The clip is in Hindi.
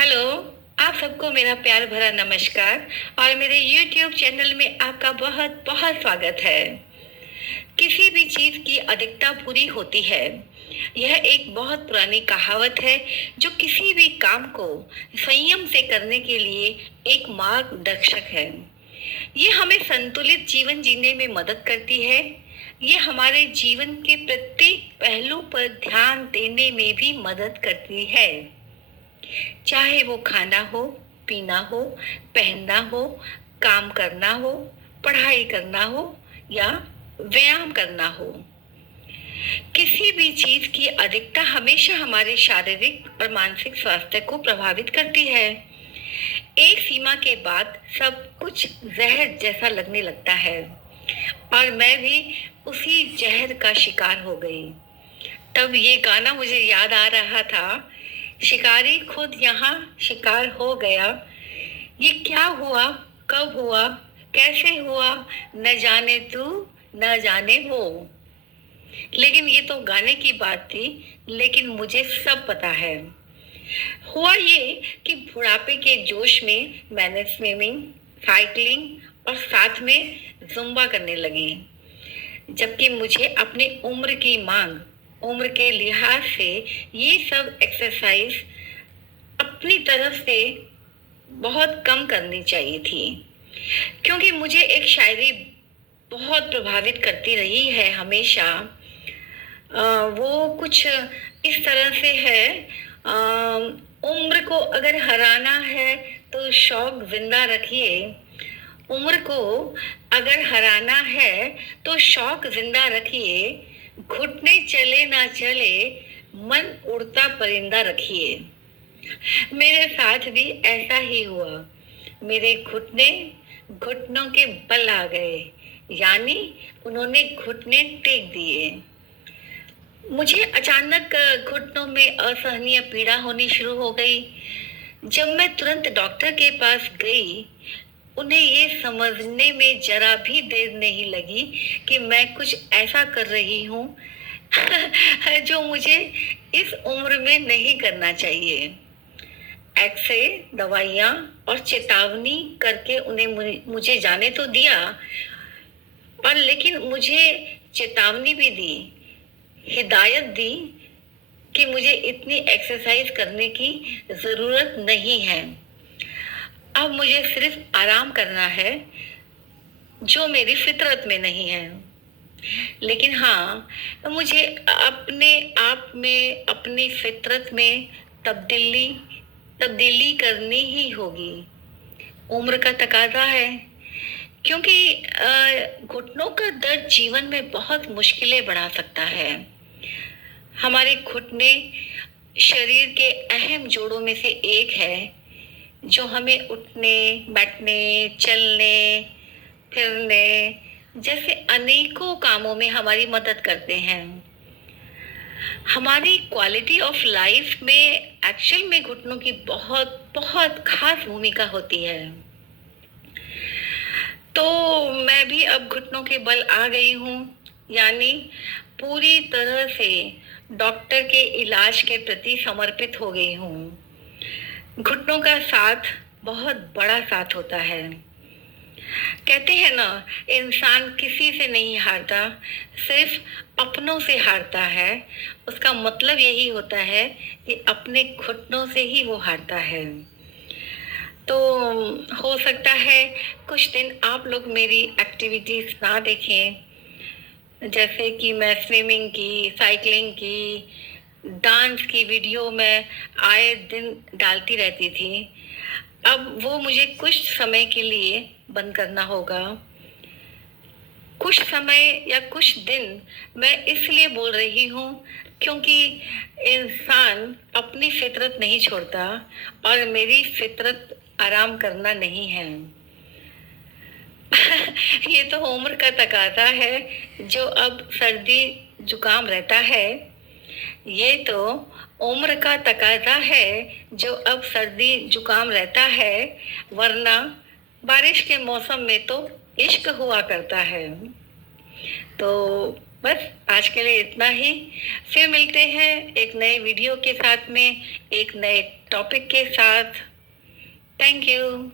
हेलो, आप सबको मेरा प्यार भरा नमस्कार और मेरे YouTube चैनल में आपका बहुत बहुत स्वागत है। किसी भी चीज की अधिकता बुरी होती है। यह एक बहुत पुरानी कहावत है जो किसी भी काम को संयम से करने के लिए एक मार्गदर्शक है। ये हमें संतुलित जीवन जीने में मदद करती है। ये हमारे जीवन के प्रत्येक पहलू पर ध्यान देने में भी मदद करती है। चाहे वो खाना हो, पीना हो, पहनना हो, काम करना हो, पढ़ाई करना हो या व्यायाम करना हो। किसी भी चीज की अधिकता हमेशा हमारे शारीरिक और मानसिक स्वास्थ्य को प्रभावित करती है। एक सीमा के बाद सब कुछ जहर जैसा लगने लगता है और मैं भी उसी जहर का शिकार हो गई। तब ये गाना मुझे याद आ रहा था, शिकारी खुद यहाँ शिकार हो गया। ये क्या हुआ, कब हुआ, कैसे हुआ, न जाने तू न जाने वो। लेकिन ये तो गाने की बात थी, लेकिन मुझे सब पता है। हुआ ये कि बुढ़ापे के जोश में मैंने स्विमिंग, साइकिलिंग और साथ में जुम्बा करने लगी। जबकि मुझे अपनी उम्र की मांग, उम्र के लिहाज से ये सब एक्सरसाइज अपनी तरफ से बहुत कम करनी चाहिए थी, क्योंकि मुझे एक शायरी बहुत प्रभावित करती रही है हमेशा। वो कुछ इस तरह से है, उम्र को अगर हराना है तो शौक जिंदा रखिए। उम्र को अगर हराना है तो शौक जिंदा रखिए। घुटने चले ना चले, मन उड़ता परिंदा रखिए। मेरे साथ भी ऐसा ही हुआ। मेरे घुटने घुटनों के बल आ गए, यानी उन्होंने घुटने टेक दिए। मुझे अचानक घुटनों में असहनीय पीड़ा होनी शुरू हो गई। जब मैं तुरंत डॉक्टर के पास गई, उन्हें ये समझने में जरा भी देर नहीं लगी कि मैं कुछ ऐसा कर रही हूँ जो मुझे इस उम्र में नहीं करना चाहिए। एक्सरे, दवाइयाँ और चेतावनी करके उन्हें मुझे जाने तो दिया, और लेकिन मुझे चेतावनी भी दी, हिदायत दी कि मुझे इतनी एक्सरसाइज करने की जरूरत नहीं है। अब मुझे सिर्फ आराम करना है, जो मेरी फितरत में नहीं है। लेकिन हाँ, मुझे अपने आप में, अपनी फितरत में तब्दीली करनी ही होगी। उम्र का तकाजा है, क्योंकि घुटनों का दर्द जीवन में बहुत मुश्किलें बढ़ा सकता है। हमारे घुटने शरीर के अहम जोड़ों में से एक है, जो हमें उठने, बैठने, चलने, फिरने जैसे अनेकों कामों में हमारी मदद करते हैं। हमारी क्वालिटी ऑफ लाइफ में एक्चुअल में घुटनों की बहुत बहुत खास भूमिका होती है। तो मैं भी अब घुटनों के बल आ गई हूँ, यानी पूरी तरह से डॉक्टर के इलाज के प्रति समर्पित हो गई हूँ। घुटनों का साथ बहुत बड़ा साथ होता है। कहते हैं ना, इंसान किसी से नहीं हारता, सिर्फ अपनों से हारता है। उसका मतलब यही होता है कि अपने घुटनों से ही वो हारता है। तो हो सकता है कुछ दिन आप लोग मेरी एक्टिविटीज ना देखें, जैसे कि मैं स्विमिंग की, साइकिलिंग की, डांस की वीडियो मैं आए दिन डालती रहती थी। अब वो मुझे कुछ समय के लिए बंद करना होगा। कुछ समय या कुछ दिन मैं इसलिए बोल रही हूँ क्योंकि इंसान अपनी फितरत नहीं छोड़ता, और मेरी फितरत आराम करना नहीं है। ये तो उम्र का तकाजा है। जो अब सर्दी जुकाम रहता है, ये तो उम्र का तकाजा है जो अब सर्दी जुकाम रहता है, वरना बारिश के मौसम में तो इश्क हुआ करता है। तो बस आज के लिए इतना ही। फिर मिलते हैं एक नए वीडियो के साथ में, एक नए टॉपिक के साथ। Thank you.